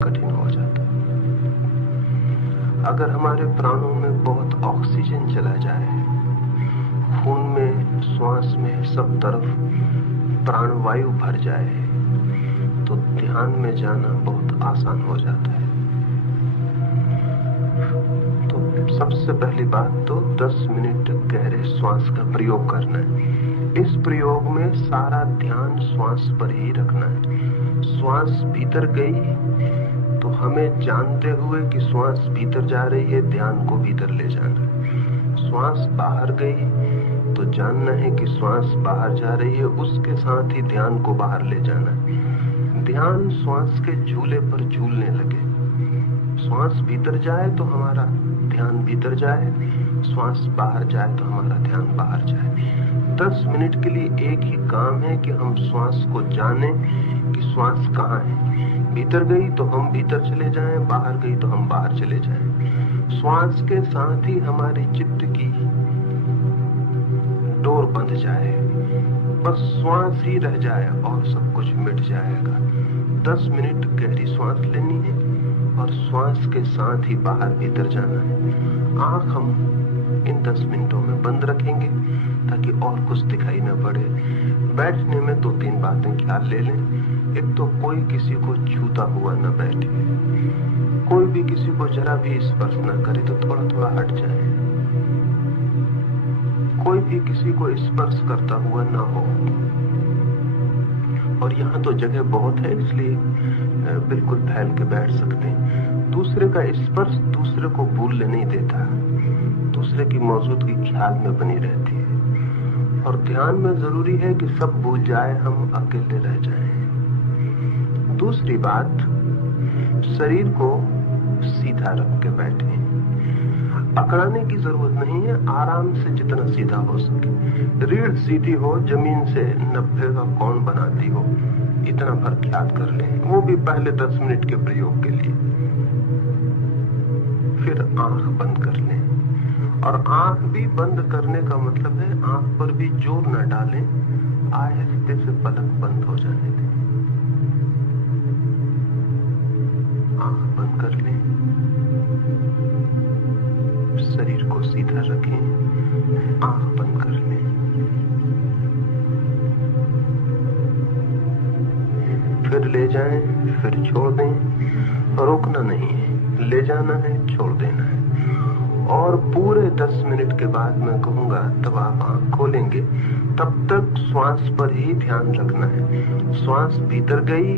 कठिन हो जाता है। अगर हमारे प्राणों में बहुत ऑक्सीजन चला जाए, खून में, श्वास में, सब तरफ प्राणवायु भर जाए, तो ध्यान में जाना बहुत आसान हो जाता है। तो सबसे पहली बात तो 10 मिनट गहरे श्वास का प्रयोग करना है। इस प्रयोग में सारा ध्यान श्वास पर ही रखना है। श्वास भीतर गई तो हमें जानते हुए कि श्वास भीतर जा रही है, ध्यान को भीतर ले जाना है। श्वास बाहर गई तो जानना है कि श्वास बाहर जा रही है, उसके साथ ही ध्यान को बाहर ले जाना है। ध्यान श्वास के झूले पर झूलने लगे। श्वास भीतर जाए तो हमारा ध्यान भीतर जाए, श्वास बाहर जाए तो हमारा ध्यान बाहर जाए। 10 मिनट के लिए एक ही काम है कि हम श्वास को जानें कि श्वास कहाँ है। भीतर गई तो हम भीतर चले जाएं, बाहर गई तो हम बाहर चले जाएं। श्वास के साथ ही हमारी चित्त की डोर बंध जाए, बस श्वास ही रह जाए और सब कुछ मिट जाएगा। 10 मिनट गहरी श्वास लेनी है और श्वास के साथ ही बाहर भीतर जाना है। आंख हम इन 10 मिनटों में बंद रखेंगे ताकि और कुछ दिखाई न पड़े। बैठने में 2-3 बातें ख्याल ले लें। एक तो कोई किसी को छूता हुआ न बैठे, कोई भी किसी को जरा भी स्पर्श न करे तो थोड़ा थोड़ा हट जाए, कोई भी किसी को स्पर्श करता हुआ न हो। और यहाँ तो जगह बहुत है, इसलिए बिल्कुल फैल के बैठ सकते हैं। दूसरे का स्पर्श दूसरे को भूलने नहीं देता, दूसरे की मौजूदगी ख्याल में बनी रहती है। और ध्यान में जरूरी है कि सब भूल जाए, हम अकेले रह जाएं। दूसरी बात, शरीर को सीधा रख के बैठे। अकड़ाने की जरूरत नहीं है, आराम से जितना सीधा हो सके। रीढ़ सीधी हो, जमीन से 90 का कोण बनाती हो, इतना फर्क याद कर लें। वो भी पहले 10 मिनट के प्रयोग के लिए। फिर आंख बंद कर लें। और आंख भी बंद करने का मतलब है आंख पर भी जोर न डालें, आहिस्ते से पलक बंद हो जाने दें। आंख बंद कर लें, शरीर को सीधा रखें, आंख बंद कर लें। फिर ले जाएं, फिर छोड़ दें। रोकना नहीं है, ले जाना है, छोड़ देना है। और पूरे 10 मिनट के बाद मैं कहूंगा तब आप आंख खोलेंगे। तब तक श्वास पर ही ध्यान रखना है। श्वास भीतर गई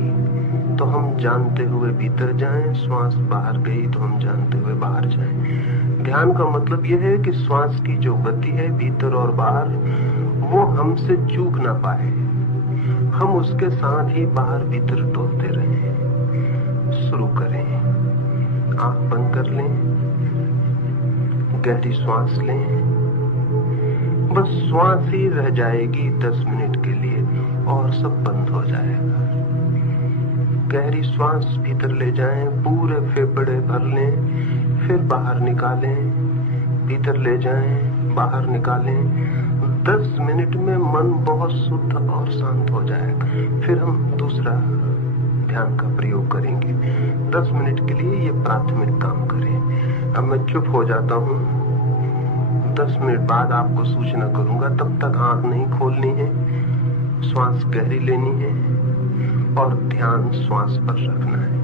तो हम जानते हुए भीतर जाएं, श्वास बाहर गई तो हम जानते हुए बाहर जाएं। ध्यान का मतलब यह है कि श्वास की जो गति है भीतर और बाहर, वो हमसे चूक ना पाए, हम उसके साथ ही बाहर भीतर डोलते रहें। शुरू करें। आंख बंद कर लें, गहरी श्वास लें। बस श्वास ही रह जाएगी 10 मिनट के लिए और सब बंद हो जाएगा। गहरी श्वास भीतर ले जाएं, पूरे फेफड़े भर लें, फिर बाहर निकालें, भीतर ले जाएं, बाहर निकालें। 10 मिनट में मन बहुत शुद्ध और शांत हो जाएगा। फिर हम दूसरा ध्यान का प्रयोग करेंगे। 10 मिनट के लिए ये प्राथमिक काम करें। अब मैं चुप हो जाता हूँ, 10 मिनट बाद आपको सूचना करूंगा। तब तक आंख नहीं खोलनी है, श्वास गहरी लेनी है और ध्यान श्वास पर रखना है।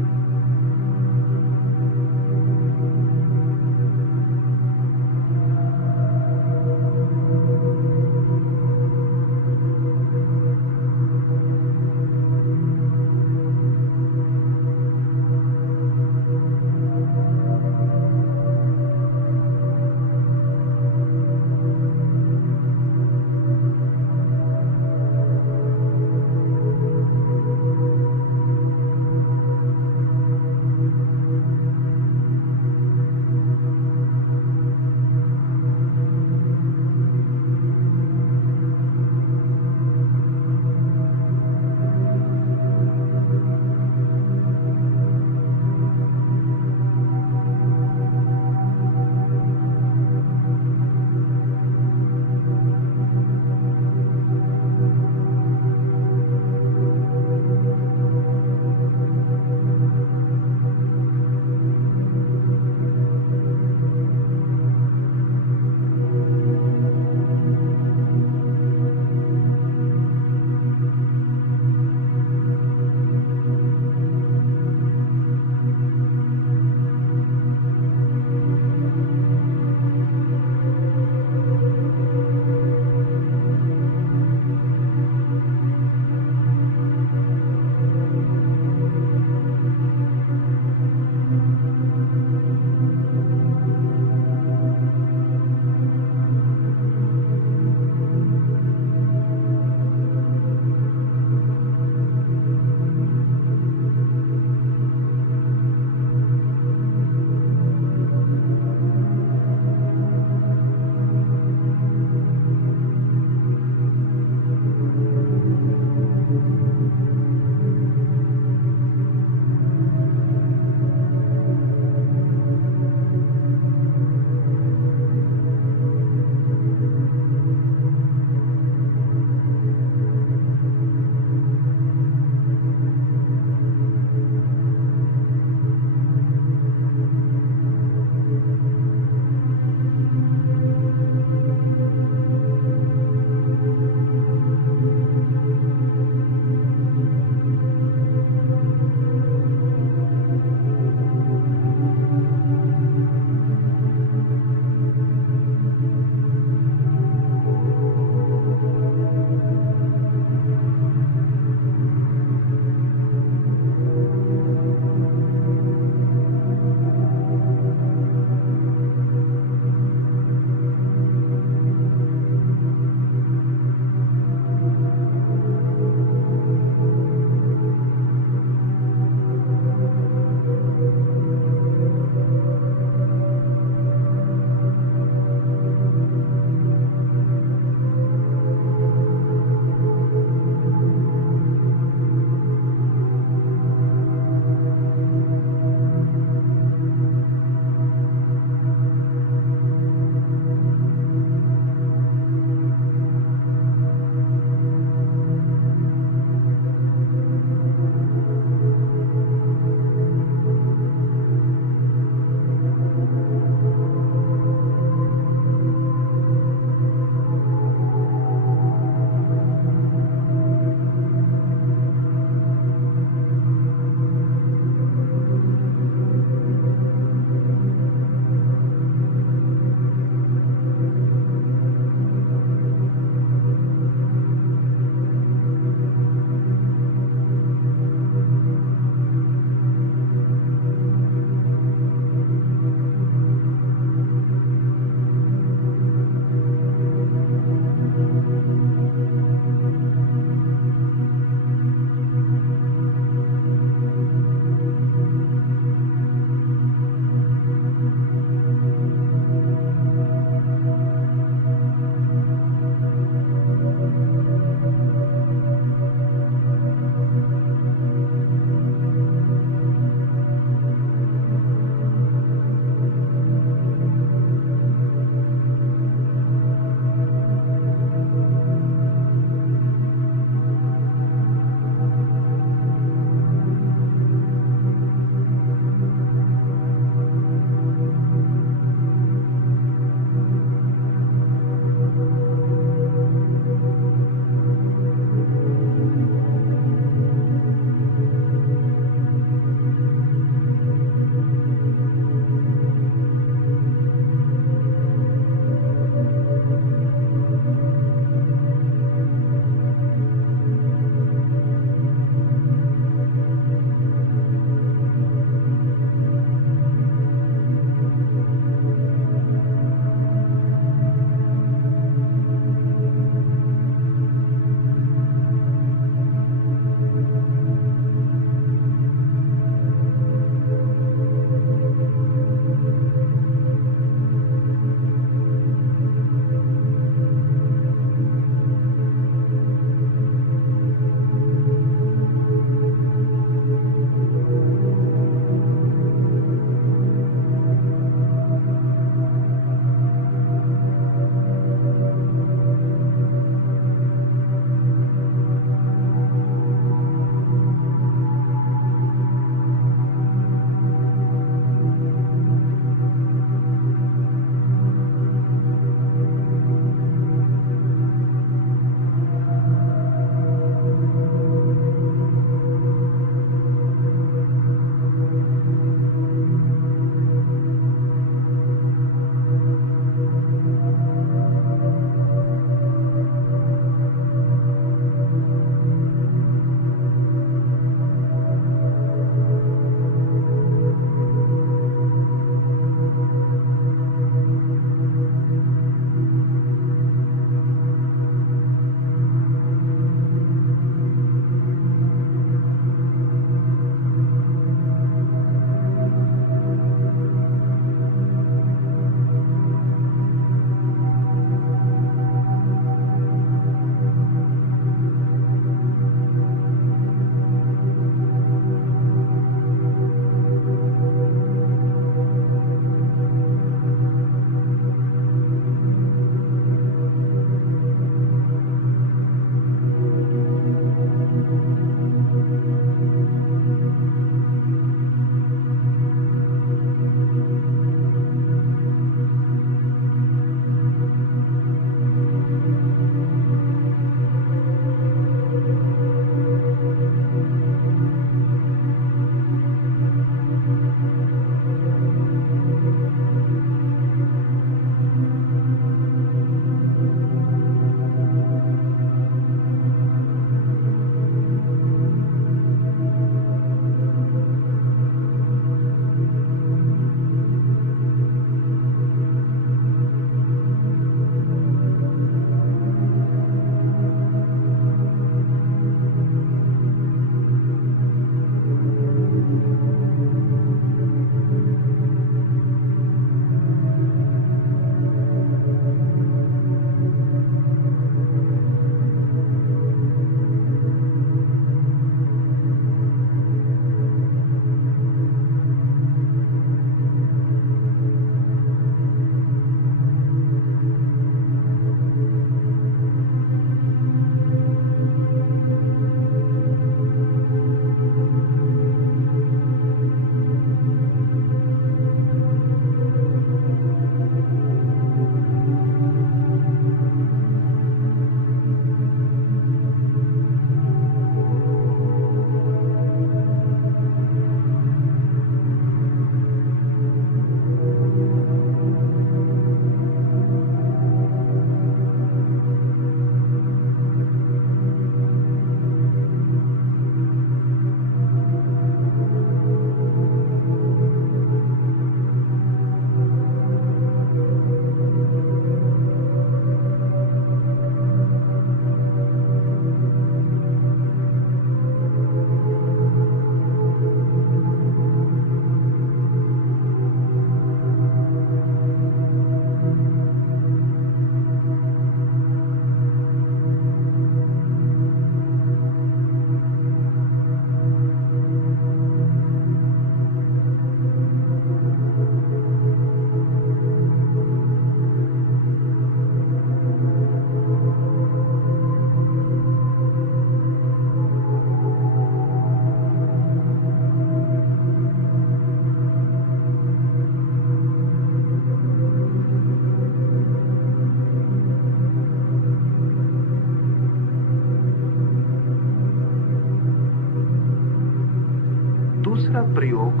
दूसरा प्रयोग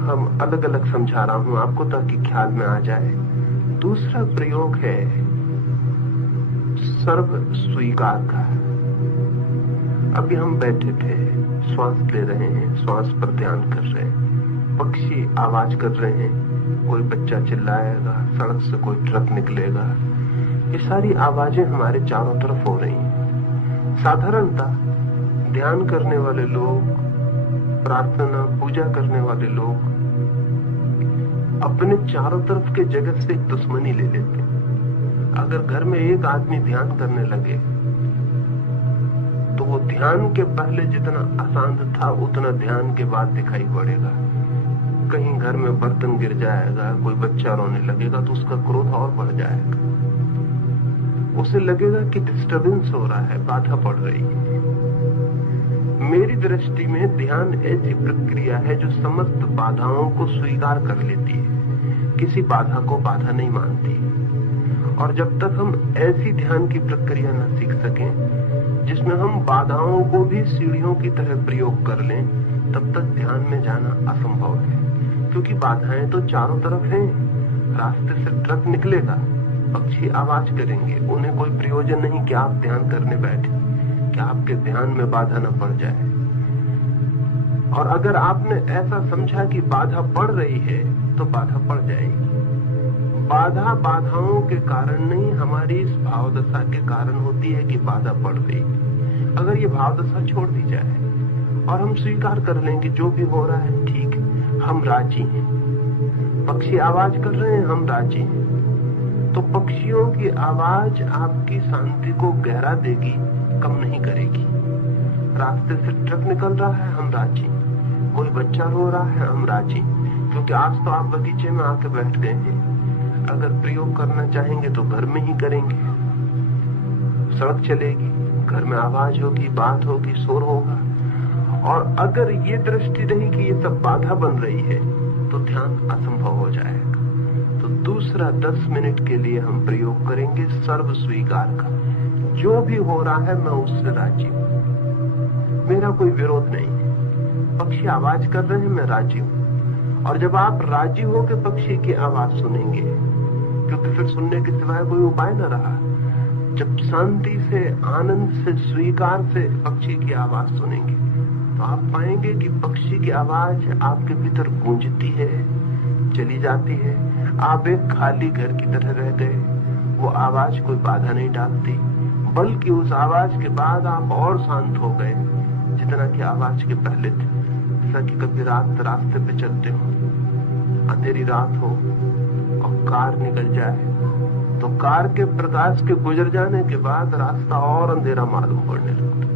हम अलग अलग समझा रहा हूं आपको ताकि ख्याल में आ जाए। दूसरा प्रयोग है सर्व स्वीकार का। अभी हम बैठे थे, श्वास ले रहे हैं, श्वास पर ध्यान कर रहे हैं, पक्षी आवाज कर रहे हैं, कोई बच्चा चिल्लाएगा, सड़क से कोई ट्रक निकलेगा, ये सारी आवाजें हमारे चारों तरफ हो रही हैं। साधारणतः ध्यान करने वाले लोग, प्रार्थना पूजा करने वाले लोग अपने चारों तरफ के जगत से एक दुश्मनी ले लेते हैं। अगर घर में एक आदमी ध्यान करने लगे तो वो ध्यान के पहले जितना अशांत था उतना ध्यान के बाद दिखाई पड़ेगा। कहीं घर में बर्तन गिर जाएगा, कोई बच्चा रोने लगेगा तो उसका क्रोध और बढ़ जाएगा। उसे लगेगा कि डिस्टर्बेंस हो रहा है, बाधा पड़ रही है। मेरी दृष्टि में ध्यान ऐसी प्रक्रिया है जो समस्त बाधाओं को स्वीकार कर लेती है, किसी बाधा को बाधा नहीं मानती। और जब तक हम ऐसी ध्यान की प्रक्रिया न सीख सकें जिसमें हम बाधाओं को भी सीढ़ियों की तरह प्रयोग कर लें, तब तक ध्यान में जाना असंभव है। क्योंकि बाधाएं तो चारों तरफ हैं। रास्ते से ट्रक निकलेगा, पक्षी आवाज करेंगे, उन्हें कोई प्रयोजन नहीं कि आप ध्यान करने बैठे, कि आपके ध्यान में बाधा न पड़ जाए। और अगर आपने ऐसा समझा कि बाधा पड़ रही है तो बाधा पड़ जाएगी। बाधा बाधाओं के कारण नहीं, हमारी इस भावदशा के कारण होती है कि बाधा पड़ रही है। अगर ये भावदशा छोड़ दी जाए और हम स्वीकार कर लें कि जो भी हो रहा है ठीक है, हम राजी हैं, पक्षी आवाज कर रहे हैं, हम राजी हैं, तो पक्षियों की आवाज आपकी शांति को गहरा देगी, कम नहीं करेगी। रास्ते से ट्रक निकल रहा है, हम राजी, कोई बच्चा रो रहा है, हम राजी, क्योंकि आज तो आप बगीचे में आके बैठ गए हैं। अगर प्रयोग करना चाहेंगे तो घर में ही करेंगे। सड़क चलेगी, घर में आवाज होगी, बात होगी, शोर होगा। और अगर ये दृष्टि रही कि ये सब बाधा बन रही है तो ध्यान असंभव हो जाएगा। तो दूसरा 10 मिनट के लिए हम प्रयोग करेंगे सर्व स्वीकार का। जो भी हो रहा है मैं उससे राजी हूं, मेरा कोई विरोध नहीं है। पक्षी आवाज कर रहे हैं, मैं राजी हूं। और जब आप राजी हो के पक्षी की आवाज सुनेंगे, क्योंकि फिर सुनने के सिवाय कोई उपाय न रहा, जब शांति से, आनंद से, स्वीकार से पक्षी की आवाज सुनेंगे तो आप पाएंगे कि पक्षी की आवाज आपके भीतर गूंजती है, चली जाती है। आप एक खाली घर की तरह रह गए, वो आवाज कोई बाधा नहीं डालती, बल्कि उस आवाज के बाद आप और शांत हो गए जितना कि आवाज के पहले थे। जैसा कि कभी रास्ते पे चलते हो, अंधेरी रात हो और कार निकल जाए तो कार के प्रकाश के गुजर जाने के बाद रास्ता और अंधेरा मालूम पड़ने लगता।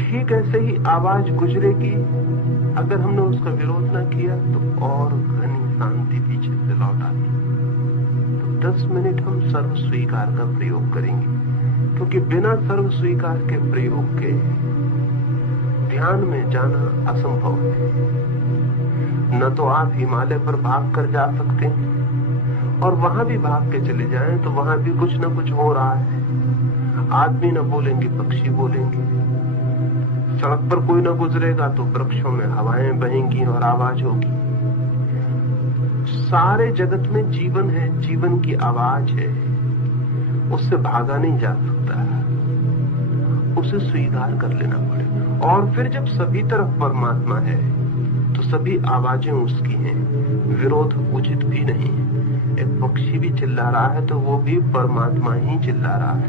ठीक ऐसे ही आवाज गुजरेगी, अगर हमने उसका विरोध न किया तो और घनी शांति पीछे से लौट आती। तो 10 मिनट हम सर्व स्वीकार का प्रयोग करेंगे, क्योंकि बिना सर्व स्वीकार के प्रयोग के ध्यान में जाना असंभव है। न तो आप हिमालय पर भाग कर जा सकते हैं, और वहां भी भाग के चले जाएं तो वहां भी कुछ न कुछ हो रहा है। आदमी न बोलेंगे, पक्षी बोलेंगे, सड़क पर कोई न गुजरेगा तो वृक्षों में हवाएं बहेंगी और आवाज होगी। सारे जगत में जीवन है, जीवन की आवाज है, उससे भागा नहीं जा सकता, उसे स्वीकार कर लेना पड़ेगा। और फिर जब सभी तरफ परमात्मा है तो सभी आवाजें उसकी हैं, विरोध उचित भी नहीं है। एक पक्षी भी चिल्ला रहा है तो वो भी परमात्मा ही चिल्ला रहा है।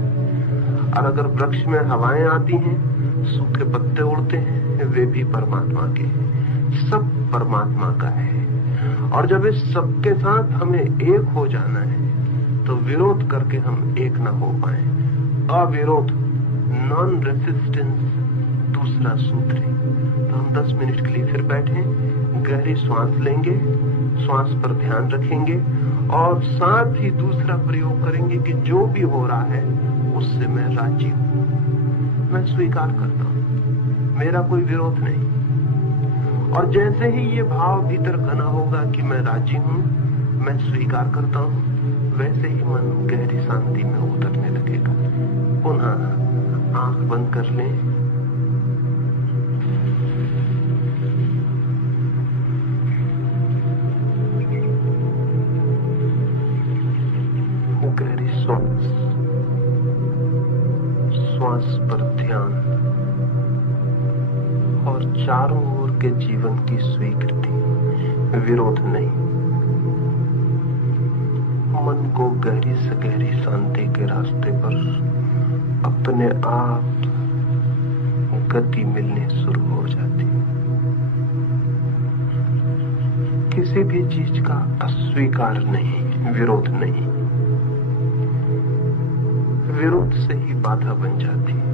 और अगर वृक्ष में हवाएं आती हैं, सूखे पत्ते उड़ते हैं, वे भी परमात्मा के हैं। सब परमात्मा का है। और जब इस सबके साथ हमें एक हो जाना है तो विरोध करके हम एक ना हो पाए। अविरोध, नॉन रेसिस्टेंस दूसरा सूत्र है। तो हम 10 मिनट के लिए फिर बैठे, गहरी श्वास लेंगे, श्वास पर ध्यान रखेंगे और साथ ही दूसरा प्रयोग करेंगे कि जो भी हो रहा है उससे मैं राजी हूं, मैं स्वीकार करता हूं, मेरा कोई विरोध नहीं। और जैसे ही ये भाव भीतर घना होगा कि मैं राजी हूं, मैं स्वीकार करता हूं, वैसे ही मन गहरी शांति में उतरने लगेगा। पुनः आंख बंद कर लें। चारों ओर के जीवन की स्वीकृति, विरोध नहीं। मन को गहरी से गहरी शांति के रास्ते पर अपने आप गति मिलने शुरू हो जाती। किसी भी चीज का अस्वीकार नहीं, विरोध नहीं। विरोध से ही बाधा बन जाती है।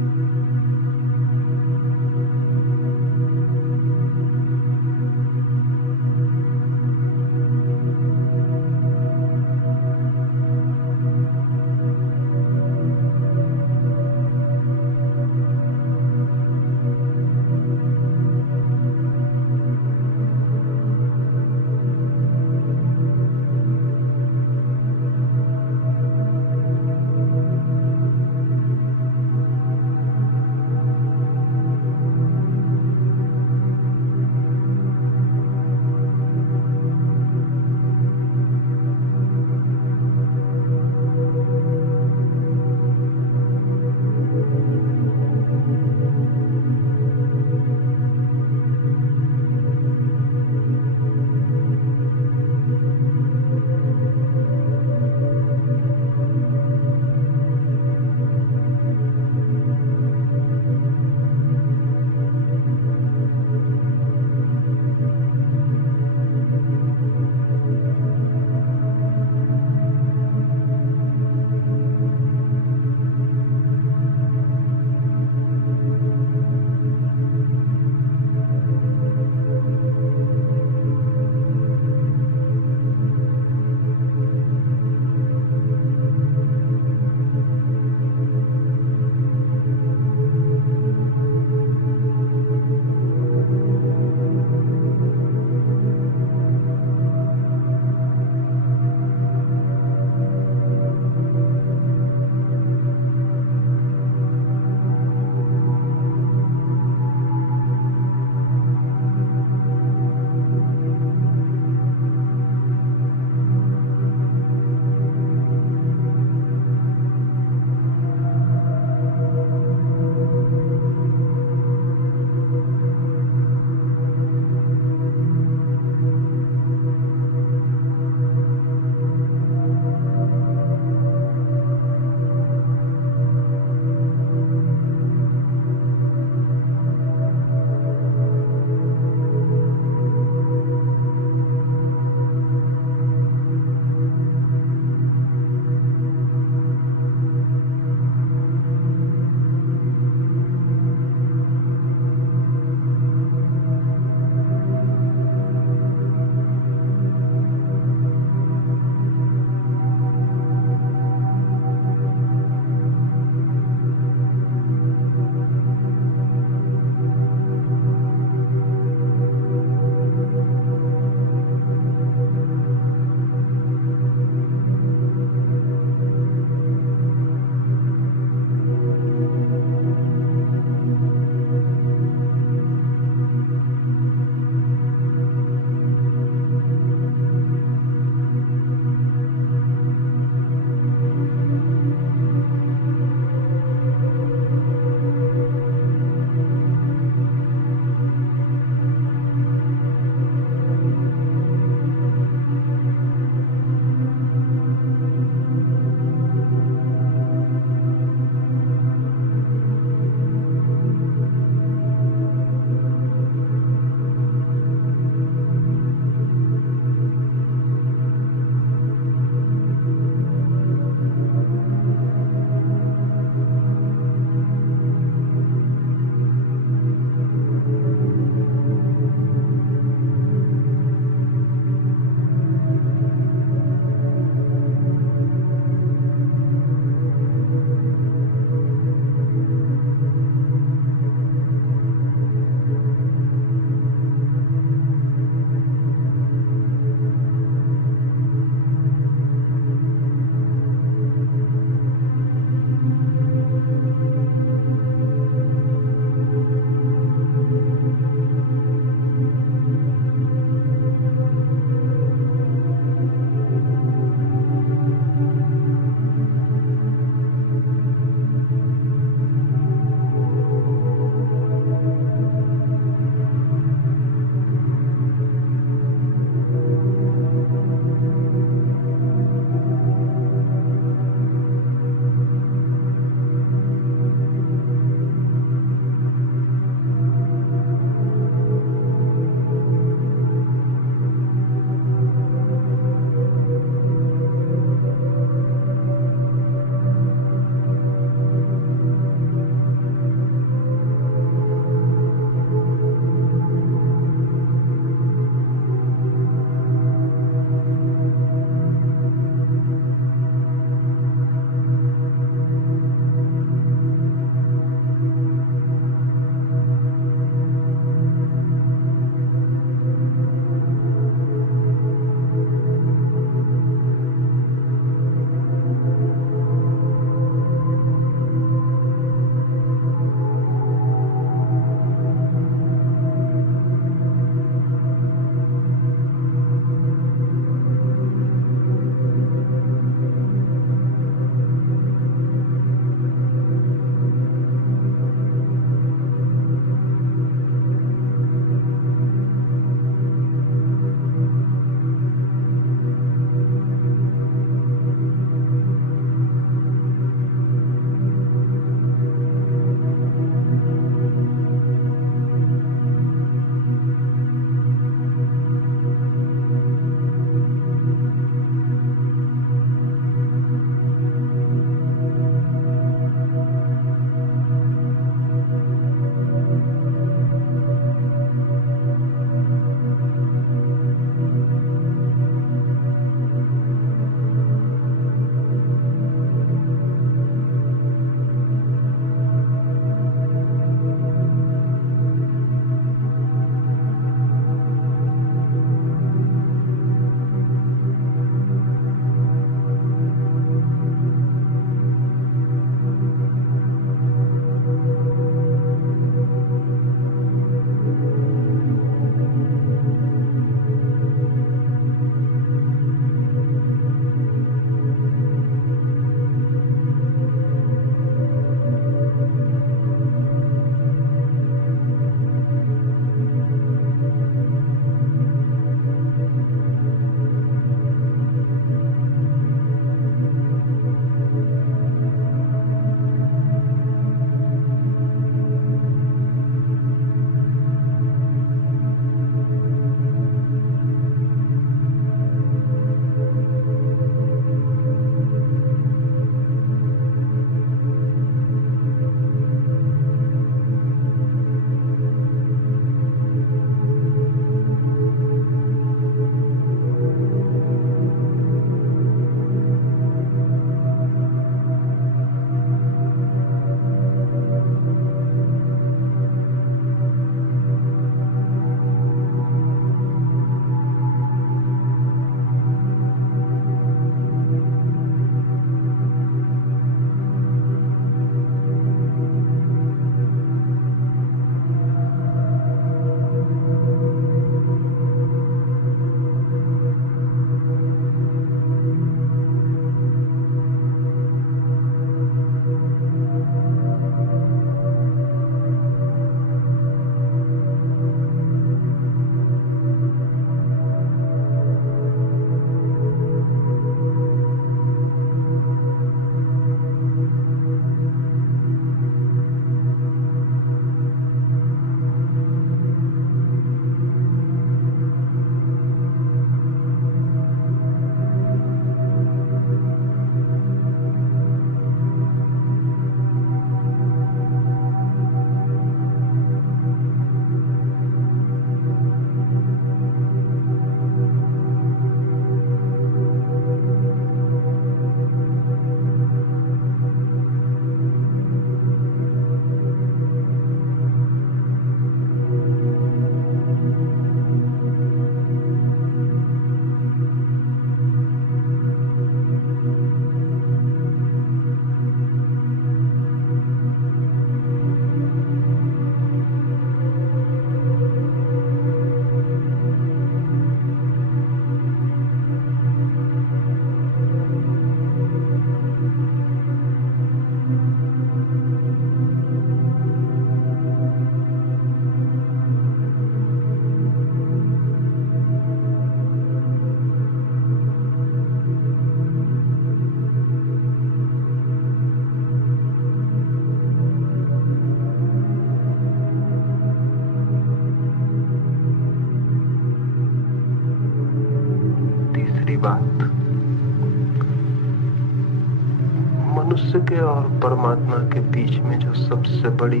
मनुष्य के और परमात्मा के बीच में जो सबसे बड़ी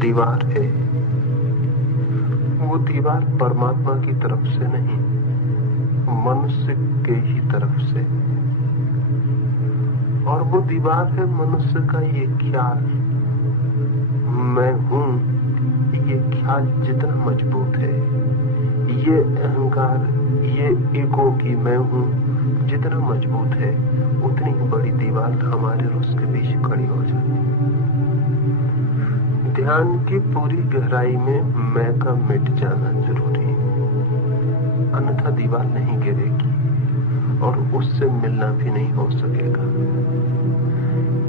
दीवार है, वो दीवार परमात्मा की तरफ से नहीं, मनुष्य के ही तरफ से। और वो दीवार है मनुष्य का ये ख्याल, मैं हूं। ये ख्याल जितना मजबूत है, ये अहंकार, ये ईगो की मैं हूं जितना मजबूत है, उतनी ही बड़ी दीवार हमारे और उसके बीच खड़ी हो जाती है। ध्यान की पूरी गहराई में मैं का मिट जाना जरूरी है, अन्यथा दीवार नहीं गिरेगी और उससे मिलना भी नहीं हो सकेगा।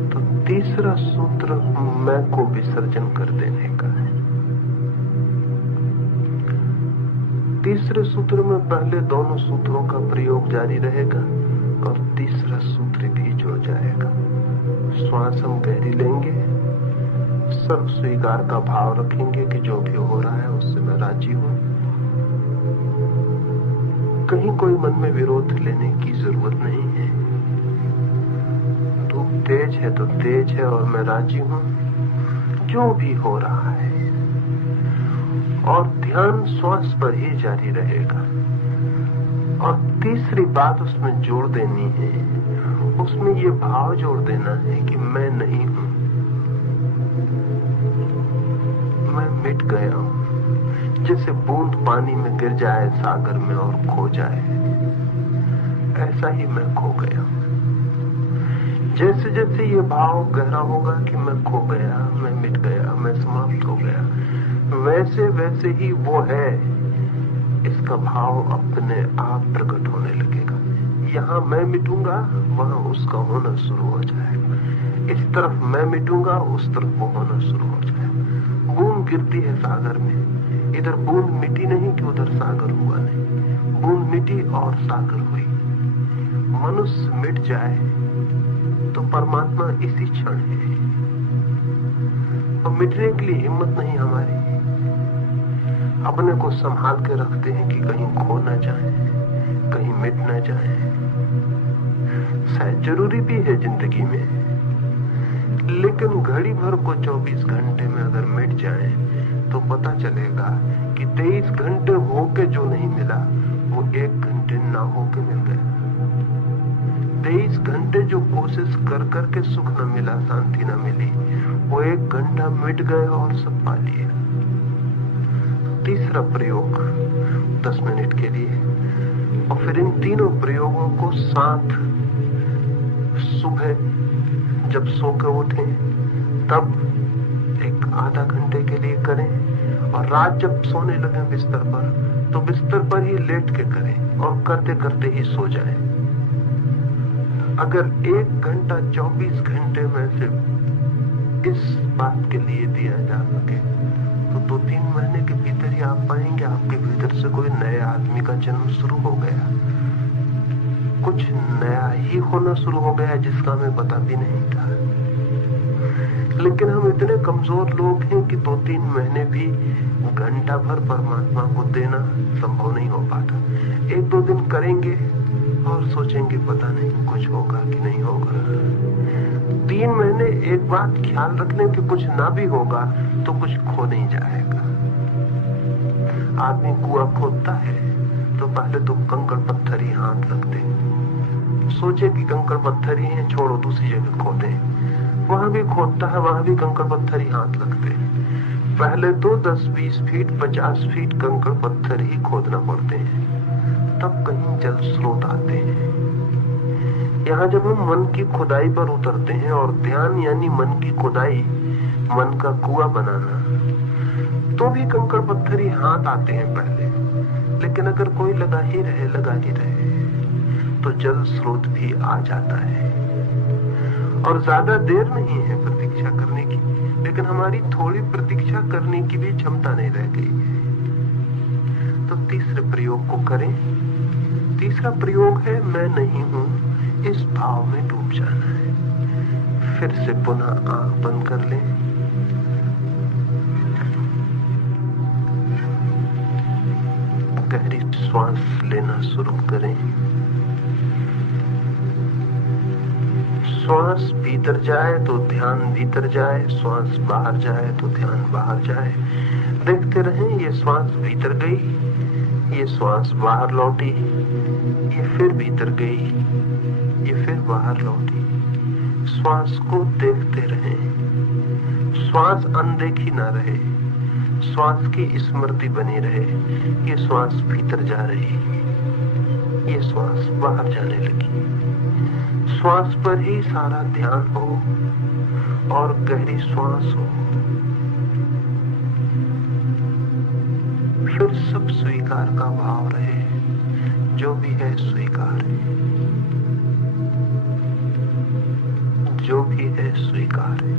तो तीसरा सूत्र मैं को विसर्जन कर देने का है। तीसरे सूत्र में पहले दोनों सूत्रों का प्रयोग जारी रहेगा और तीसरा सूत्र भी जुड़ जाएगा। श्वास हम गहरी लेंगे, सर्व स्वीकार का भाव रखेंगे कि जो भी हो रहा है उससे मैं राजी हूं। कहीं कोई मन में विरोध लेने की जरूरत नहीं है। धूप तेज है तो तेज है और मैं राजी हूं जो भी हो रहा है। और ध्यान श्वास पर ही जारी रहेगा। और तीसरी बात उसमें जोड़ देनी है, उसमें ये भाव जोड़ देना है कि मैं नहीं हूं, मैं मिट गया हूं। जैसे बूंद पानी में गिर जाए सागर में और खो जाए, ऐसा ही मैं खो गया। जैसे जैसे ये भाव गहरा होगा कि मैं खो गया, मैं मिट गया, मैं समाप्त हो गया, वैसे वैसे ही वो है, इसका भाव अपने आप प्रकट होने लगेगा। यहाँ मैं मिटूंगा, वहां उसका होना शुरू हो जाएगा। इस तरफ मैं मिटूंगा, उस तरफ वो होना शुरू हो जाएगा। बूंद गिरती है सागर में, इधर बूंद मिटी नहीं कि उधर सागर हुआ नहीं, बूंद मिटी और सागर हुई। मनुष्य मिट जाए तो परमात्मा इसी क्षण है। और मिटने के लिए हिम्मत नहीं हमारी, अपने को संभाल के रखते हैं कि कहीं खो ना जाए, कहीं मिट ना जाए। शायद जरूरी भी है जिंदगी में, लेकिन घड़ी भर को 24 घंटे में अगर मिट जाए तो पता चलेगा कि 23 घंटे होके जो नहीं मिला वो 1 घंटे ना होके मिल गया। 23 घंटे जो कोशिश कर करके सुख न मिला, शांति न मिली, वो 1 घंटा मिट गए और सब पा लिए। तीसरा प्रयोग 10 मिनट के लिए, और फिर इन तीनों प्रयोगों को साथ सुबह जब सो के उठे तब 1 आधा घंटे के लिए करें, और रात जब सोने लगे बिस्तर पर तो बिस्तर पर ही लेट के करें और करते करते ही सो जाएं। अगर 1 घंटा 24 घंटे में से इस बात के लिए दिया जा सके तो 2-3 महीने के भीतर ही आप पाएंगे आपके भीतर से कोई नए आदमी का जन्म शुरू हो गया, कुछ नया ही होना शुरू हो गया जिसका हमें पता भी नहीं था। लेकिन हम इतने कमजोर लोग हैं कि 2-3 महीने भी घंटा भर परमात्मा को देना संभव नहीं हो पाता। 1-2 दिन करेंगे और सोचेंगे पता नहीं कुछ होगा कि नहीं होगा। 3 महीने एक बात ख्याल रख लें कि कुछ ना भी होगा तो कुछ खो नहीं जाएगा। आदमी कुआं खोदता है तो पहले तो कंकड़ पत्थर ही हाथ लगते, सोचे कि कंकड़ पत्थर ही है, छोड़ो दूसरी जगह खोदे। वहां भी खोदता है, वहां भी कंकड़ पत्थर ही हाथ लगते। पहले तो 10-20 फीट 50 फीट कंकड़ पत्थर ही खोदना पड़ते हैं, तब कहीं जल स्रोत आते हैं। यहाँ जब हम मन की खुदाई पर उतरते हैं, और ध्यान यानी मन की खुदाई, मन का कुआं बनाना, तो भी कंकड़ पत्थर ही हाथ आते हैं पहले। लेकिन अगर कोई लगा ही रहे तो जल स्रोत भी आ जाता है। और ज्यादा देर नहीं है प्रतीक्षा करने की, लेकिन हमारी थोड़ी प्रतीक्षा करने की भी क्षमता नहीं रह गई है। तो तीसरे प्रयोग को करें। तीसरा प्रयोग है मैं नहीं हूं, इस भाव में डूब जाना है। फिर से पुनः आंख बंद कर लें, गहरी श्वास लेना शुरू करें। श्वास भीतर जाए तो ध्यान भीतर जाए, श्वास बाहर जाए तो ध्यान बाहर जाए। देखते रहें, ये श्वास भीतर गई, ये श्वास बाहर लौटी, ये फिर भीतर गई, ये फिर बाहर लौटी। श्वास को देखते रहें, श्वास अनदेखी ना रहे, श्वास की स्मृति बनी रहे। ये श्वास भीतर जा रही, ये श्वास बाहर जाने लगी। श्वास पर ही सारा ध्यान हो और गहरी श्वास हो। फिर सब स्वीकार का भाव रहे, जो भी है स्वीकार है, जो भी है स्वीकार है।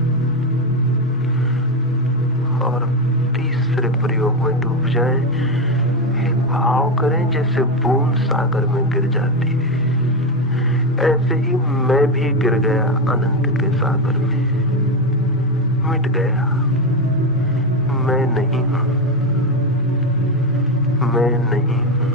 और तीसरे प्रयोग में डूब जाएं, एक भाव करें जैसे बूंद सागर में गिर जाती है, ऐसे ही मैं भी गिर गया अनंत के सागर में, मिट गया। मैं नहीं हूं, मैं नहीं हूं।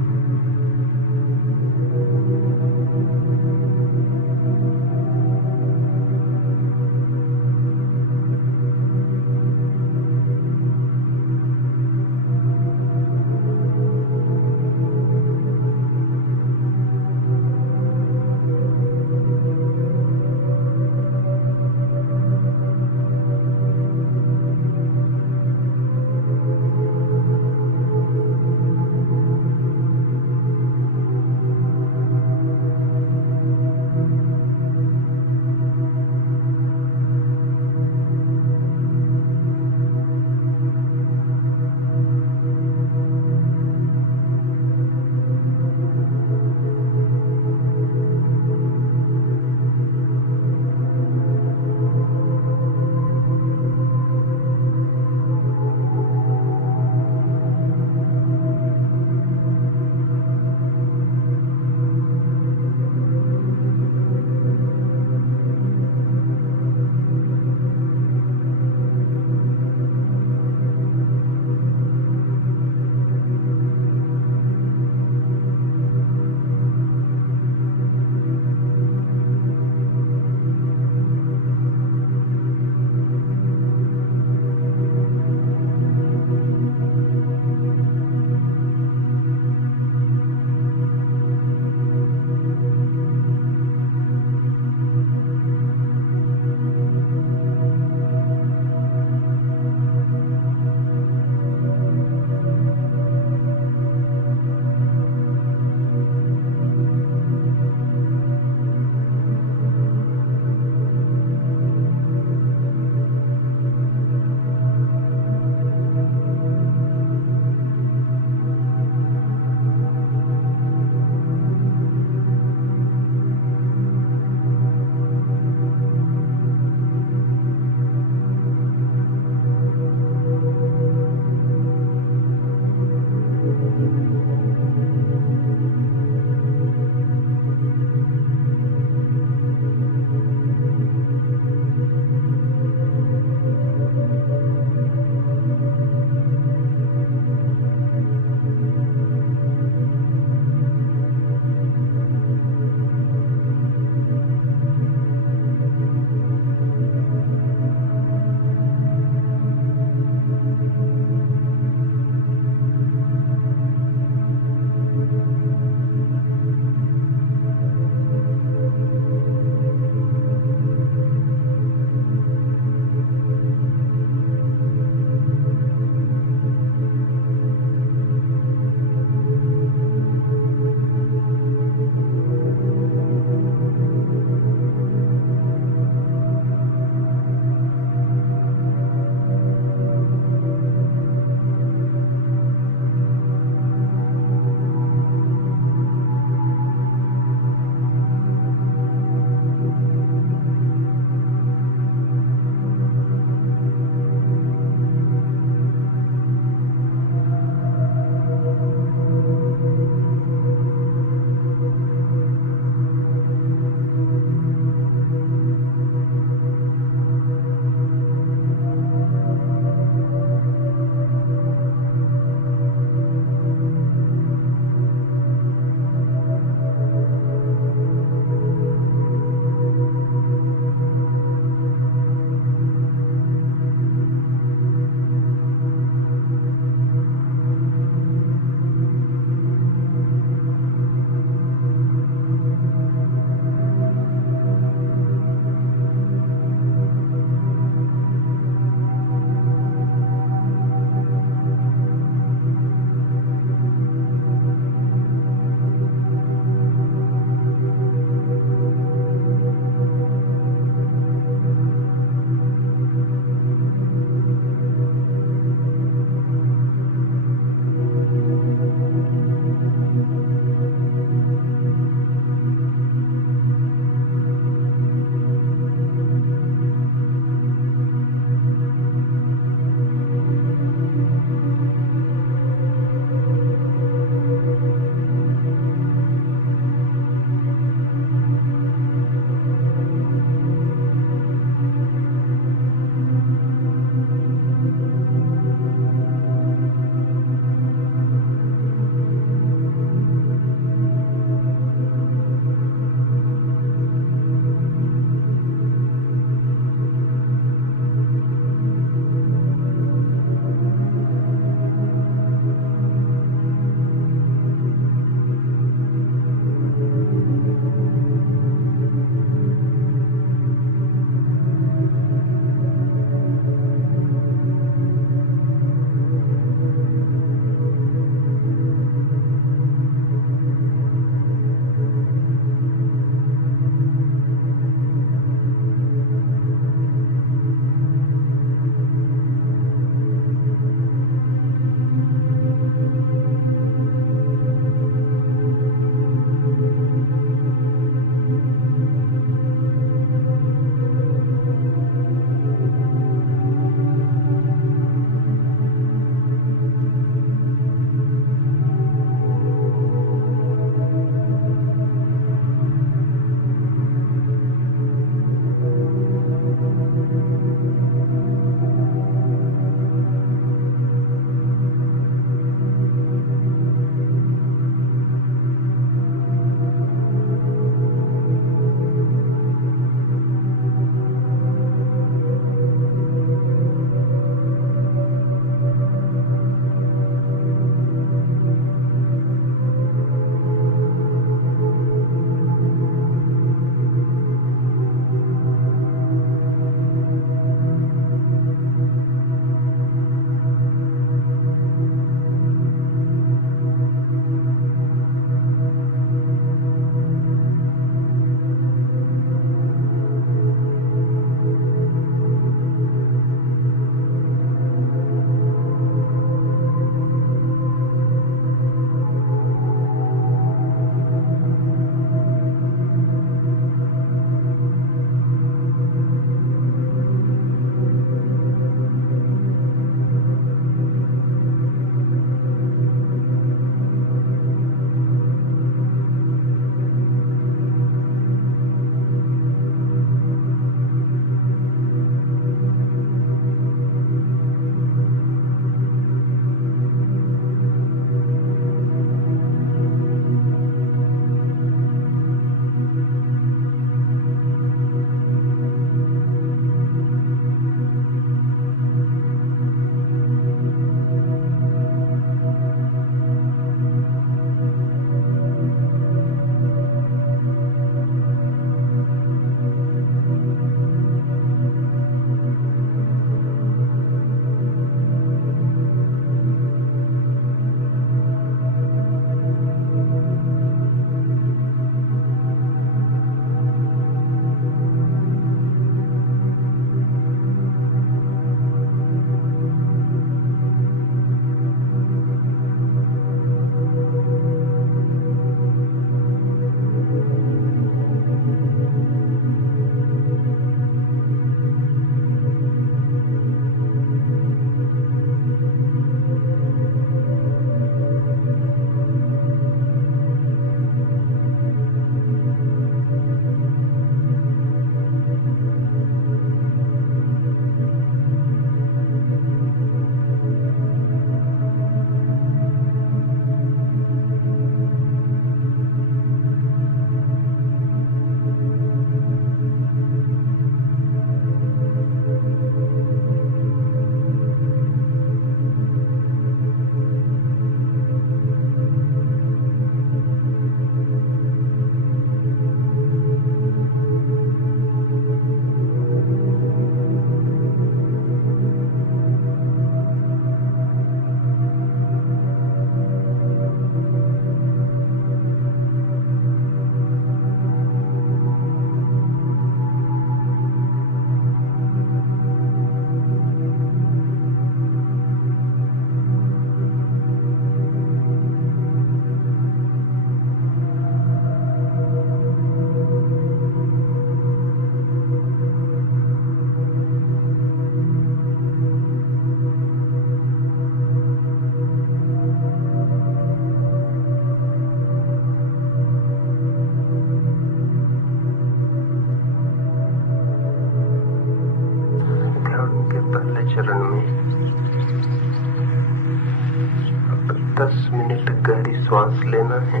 श्वास लेना है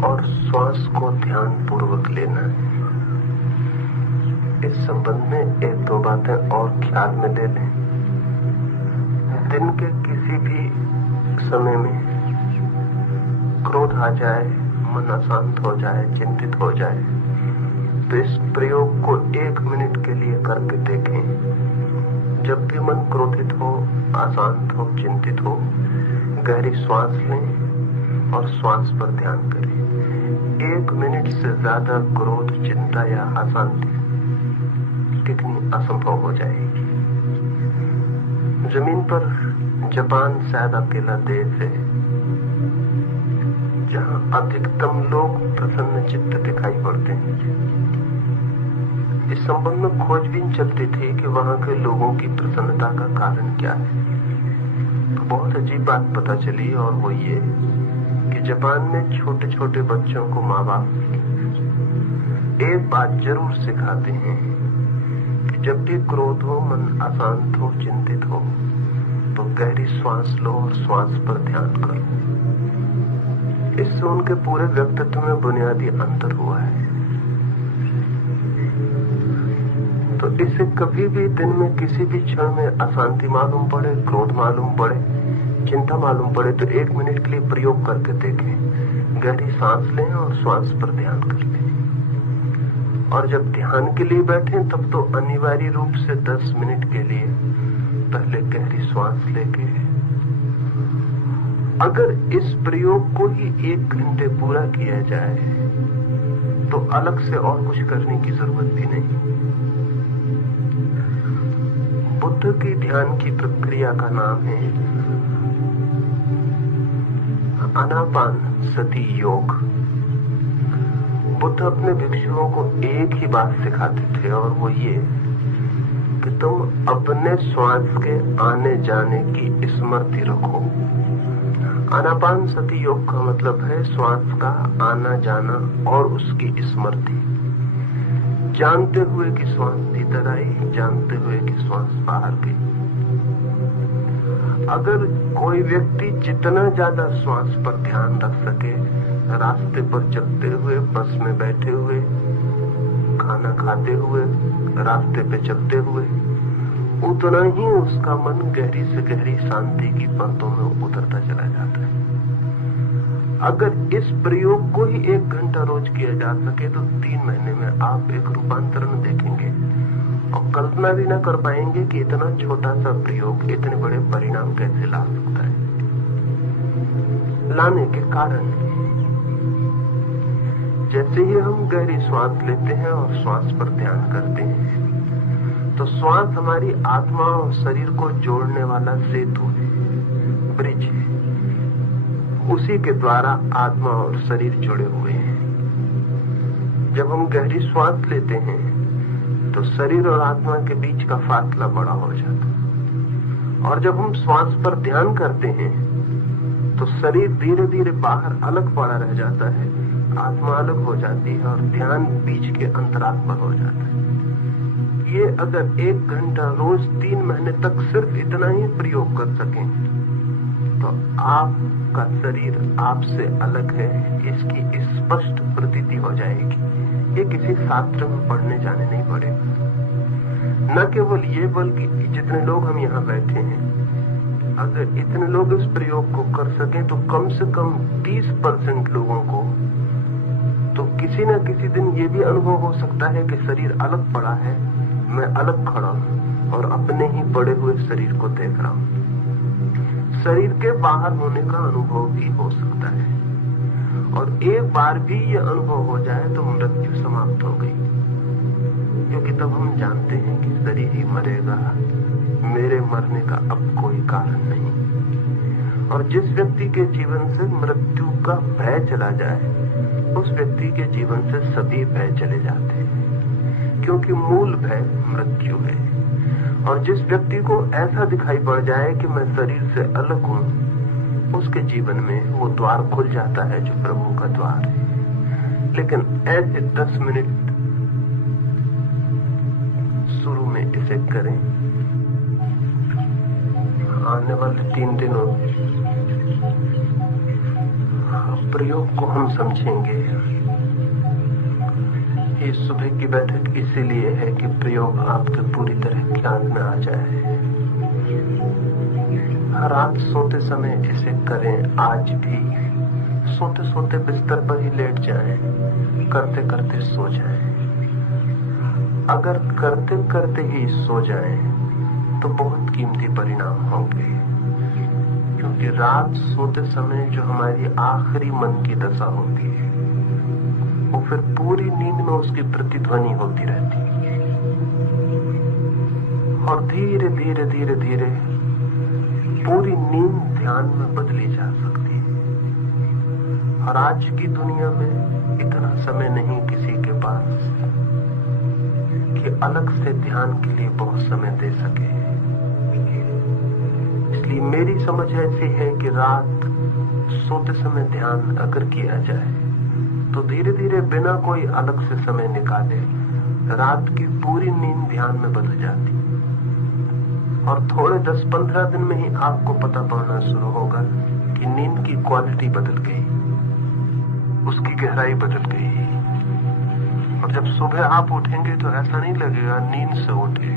और श्वास को ध्यान पूर्वक लेना है। इस संबंध में एक दो बातें और ख्याल में ले लें। दिन के किसी भी समय में क्रोध आ जाए, मन अशांत हो जाए, चिंतित हो जाए, तो इस प्रयोग को 1 मिनट के लिए करके देखें। जब भी मन क्रोधित हो, अशांत हो, चिंतित हो, गहरी श्वास लें और श्वास पर ध्यान करें। 1 मिनट से ज्यादा क्रोध, चिंता या अशांति टिकनी असंभव हो जाएगी। जमीन पर जापान शायद अकेला देश है जहां अधिकतम लोग प्रसन्न चित्त दिखाई पड़ते हैं। इस संबंध में खोजबीन चलती थी कि वहां के लोगों की प्रसन्नता का कारण क्या है। तो बहुत अजीब बात पता चली, और वो ये कि जापान में छोटे छोटे बच्चों को माँ बाप एक बात जरूर सिखाते हैं कि जब भी क्रोध हो, मन अशांत हो, चिंतित हो, तो गहरी श्वास लो और श्वास पर ध्यान करो। इससे उनके पूरे व्यक्तित्व में बुनियादी अंतर हुआ है। तो इससे कभी भी दिन में किसी भी क्षण में अशांति मालूम पड़े, क्रोध मालूम पड़े, चिंता मालूम पड़े, तो 1 मिनट के लिए प्रयोग करके देखें। गहरी सांस लें और श्वास पर ध्यान कर लें। और जब ध्यान के लिए बैठें तब तो अनिवार्य रूप से 10 मिनट के लिए पहले गहरी श्वास लेके, अगर इस प्रयोग को ही 1 घंटे पूरा किया जाए तो अलग से और कुछ करने की जरूरत भी नहीं। बुद्ध की ध्यान की प्रक्रिया का नाम है आनापान सती योग। बुद्ध अपने भिक्षुओं को एक ही बात सिखाते थे, और वो ये कि तुम अपने श्वास के आने जाने की स्मृति रखो। आनापान सती योग का मतलब है श्वास का आना जाना और उसकी स्मृति, जानते हुए कि श्वास भीतर आई, जानते हुए कि श्वास बाहर गई। अगर कोई व्यक्ति जितना ज्यादा श्वास पर ध्यान रख सके, रास्ते पर चलते हुए, बस में बैठे हुए, खाना खाते हुए, रास्ते पे चलते हुए, उतना ही उसका मन गहरी से गहरी शांति की परतों में उतरता चला जाता है। अगर इस प्रयोग को ही 1 घंटा रोज किया जा सके तो 3 महीने में आप एक रूपांतरण देखेंगे, और कल्पना भी ना कर पाएंगे कि इतना छोटा सा प्रयोग इतने बड़े परिणाम कैसे ला सकता है। लाने के कारण, जैसे ही हम गहरी श्वास लेते हैं और श्वास पर ध्यान करते हैं, तो श्वास हमारी आत्मा और शरीर को जोड़ने वाला सेतु है, ब्रिज है। उसी के द्वारा आत्मा और शरीर जुड़े हुए हैं। जब हम गहरी श्वास लेते हैं तो शरीर और आत्मा के बीच का फासला बड़ा हो जाता है, और जब हम श्वास पर ध्यान करते हैं तो शरीर धीरे धीरे बाहर अलग पड़ा रह जाता है, आत्मा अलग हो जाती है और ध्यान बीच के अंतराल पर हो जाता है। ये अगर 1 घंटा रोज 3 महीने तक सिर्फ इतना ही प्रयोग कर सकें तो आपका शरीर आपसे अलग है, इसकी स्पष्ट प्रतीति हो जाएगी। ये किसी शास्त्र में पढ़ने जाने नहीं पड़ेगा। न केवल ये, बल्कि जितने लोग हम यहाँ बैठे हैं, अगर इतने लोग इस प्रयोग को कर सकें तो कम से कम 30% लोगों को तो किसी न किसी दिन ये भी अनुभव हो सकता है कि शरीर अलग पड़ा है, मैं अलग खड़ा हूं और अपने ही पड़े हुए शरीर को देख रहा हूं। शरीर के बाहर होने का अनुभव भी हो सकता है, और एक बार भी ये अनुभव हो जाए तो मृत्यु समाप्त हो गई, क्योंकि तब हम जानते हैं कि शरीर ही मरेगा, मेरे मरने का अब कोई कारण नहीं। और जिस व्यक्ति के जीवन से मृत्यु का भय चला जाए, उस व्यक्ति के जीवन से सभी भय चले जाते हैं, क्योंकि मूल भय मृत्यु है। और जिस व्यक्ति को ऐसा दिखाई पड़ जाए कि मैं शरीर से अलग हूं, उसके जीवन में वो द्वार खुल जाता है जो प्रभु का द्वार है। लेकिन ऐसे 10 मिनट शुरू में इसे करें। आने वाले 3 दिनों प्रयोग को हम समझेंगे। ये सुबह की बैठक इसीलिए है कि प्रयोग आपके पूरी तरह ख्याल में आ जाए। हर रात सोते समय इसे करें। आज भी सोते सोते बिस्तर पर ही लेट जाएं, करते करते सो जाएं। अगर करते करते ही सो जाएं तो बहुत कीमती परिणाम होंगे, क्योंकि रात सोते समय जो हमारी आखिरी मन की दशा होती है वो फिर पूरी नींद में उसकी प्रतिध्वनि होती रहती है और धीरे धीरे धीरे धीरे पूरी नींद ध्यान में बदली जा सकती है। और आज की दुनिया में इतना समय नहीं किसी के पास कि अलग से ध्यान के लिए बहुत समय दे सके। इसलिए मेरी समझ ऐसी है कि रात सोते समय ध्यान अगर किया जाए तो धीरे धीरे बिना कोई अलग से समय निकाले रात की पूरी नींद ध्यान में बदल जाती और थोड़े 10-15 दिन में ही आपको पता पड़ना शुरू होगा कि नींद की क्वालिटी बदल गई, उसकी गहराई बदल गई। और जब सुबह आप उठेंगे तो ऐसा नहीं लगेगा नींद से उठे,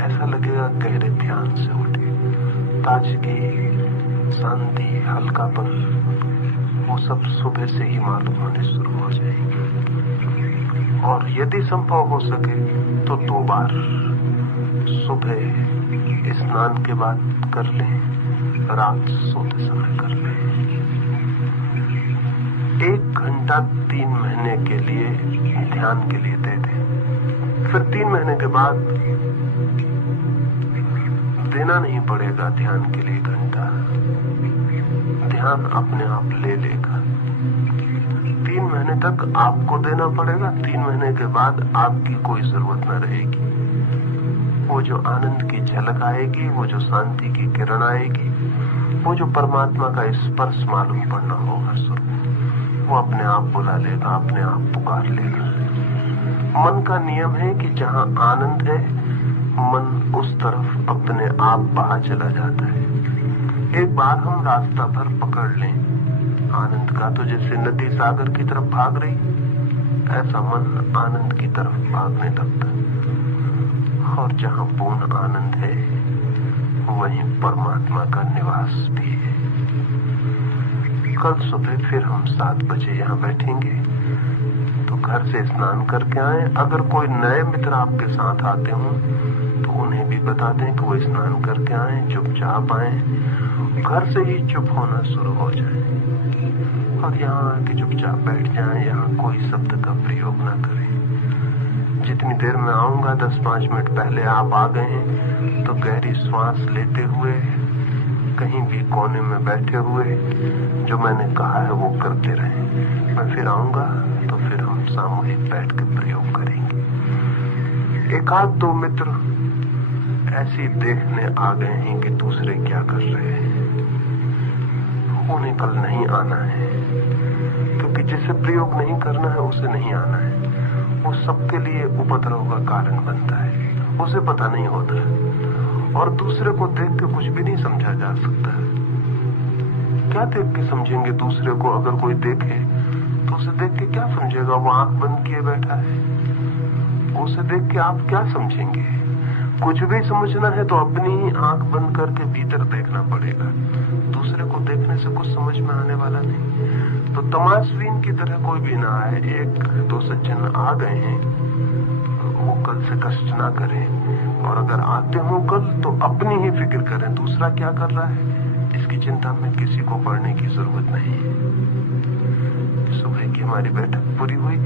ऐसा लगेगा गहरे ध्यान से उठे। ताजगी, शांति, हल्कापन, वो सब सुबह से ही मालूम होने शुरू हो जाएगी। और यदि संभव हो सके तो 2 बार सुबह स्नान के बाद कर लें, रात सोते समय कर लें। 1 घंटा 3 महीने के लिए ध्यान के लिए दे दें। फिर 3 महीने के बाद देना नहीं पड़ेगा ध्यान के लिए घंटा, ध्यान अपने आप ले लेगा। 3 महीने तक आपको देना पड़ेगा, 3 महीने के बाद आपकी कोई जरूरत न रहेगी। वो जो आनंद की झलक आएगी, वो जो शांति की किरण आएगी, वो जो परमात्मा का स्पर्श मालूम पड़ना होगा शुरू, वो अपने आप बुला लेगा, अपने आप पुकार लेगा। मन का नियम है कि जहां आनंद है मन उस तरफ अपने आप बहा चला जाता है। एक बार हम रास्ता भर पकड़ लें आनंद का तो जैसे नदी सागर की तरफ भाग रही, ऐसा मन आनंद की तरफ भागने लगता। और जहां पूर्ण आनंद है वहीं परमात्मा का निवास भी है। कल सुबह फिर हम 7 बजे यहाँ बैठेंगे, तो घर से स्नान करके आए। अगर कोई नए मित्र आपके साथ आते हों तो उन्हें भी बता दें कि वो स्नान करके आए, चुपचाप आए, घर से ही चुप होना शुरू हो जाए और यहाँ आके चुपचाप बैठ जाएं, यहाँ कोई शब्द का प्रयोग ना करें। जितनी देर में आऊंगा 10-5 मिनट पहले आप आ गए हैं तो गहरी श्वास लेते हुए कहीं भी कोने में बैठे हुए जो मैंने कहा है वो करते रहें। मैं फिर आऊंगा तो फिर हम सामूहिक बैठ के प्रयोग करेंगे। 1-2 मित्र ऐसे देखने आ गए हैं कि दूसरे क्या कर रहे हैं, उन्हें कल नहीं आना है, क्योंकि जिसे प्रयोग नहीं करना है उसे नहीं आना है। वो सबके लिए उपद्रव का कारण बनता है, उसे पता नहीं होता और दूसरे को देख के कुछ भी नहीं समझा जा सकता। क्या देख के समझेंगे दूसरे को? अगर कोई देखे तो उसे देख के क्या समझेगा? वो आंख बंद किए बैठा है, उसे देख के आप क्या समझेंगे? कुछ भी समझना है तो अपनी ही आंख बंद करके भीतर देखना पड़ेगा। दूसरे को देखने से कुछ समझ में आने वाला नहीं। तो तमाशबीन की तरह कोई भी ना आए। 1-2 सज्जन आ गए हैं, वो कल से कष्ट ना करें, और अगर आते हो कल तो अपनी ही फिक्र करें, दूसरा क्या कर रहा है इसकी चिंता में किसी को पड़ने की जरूरत नहीं है। सुबह की हमारी बैठक पूरी हुई।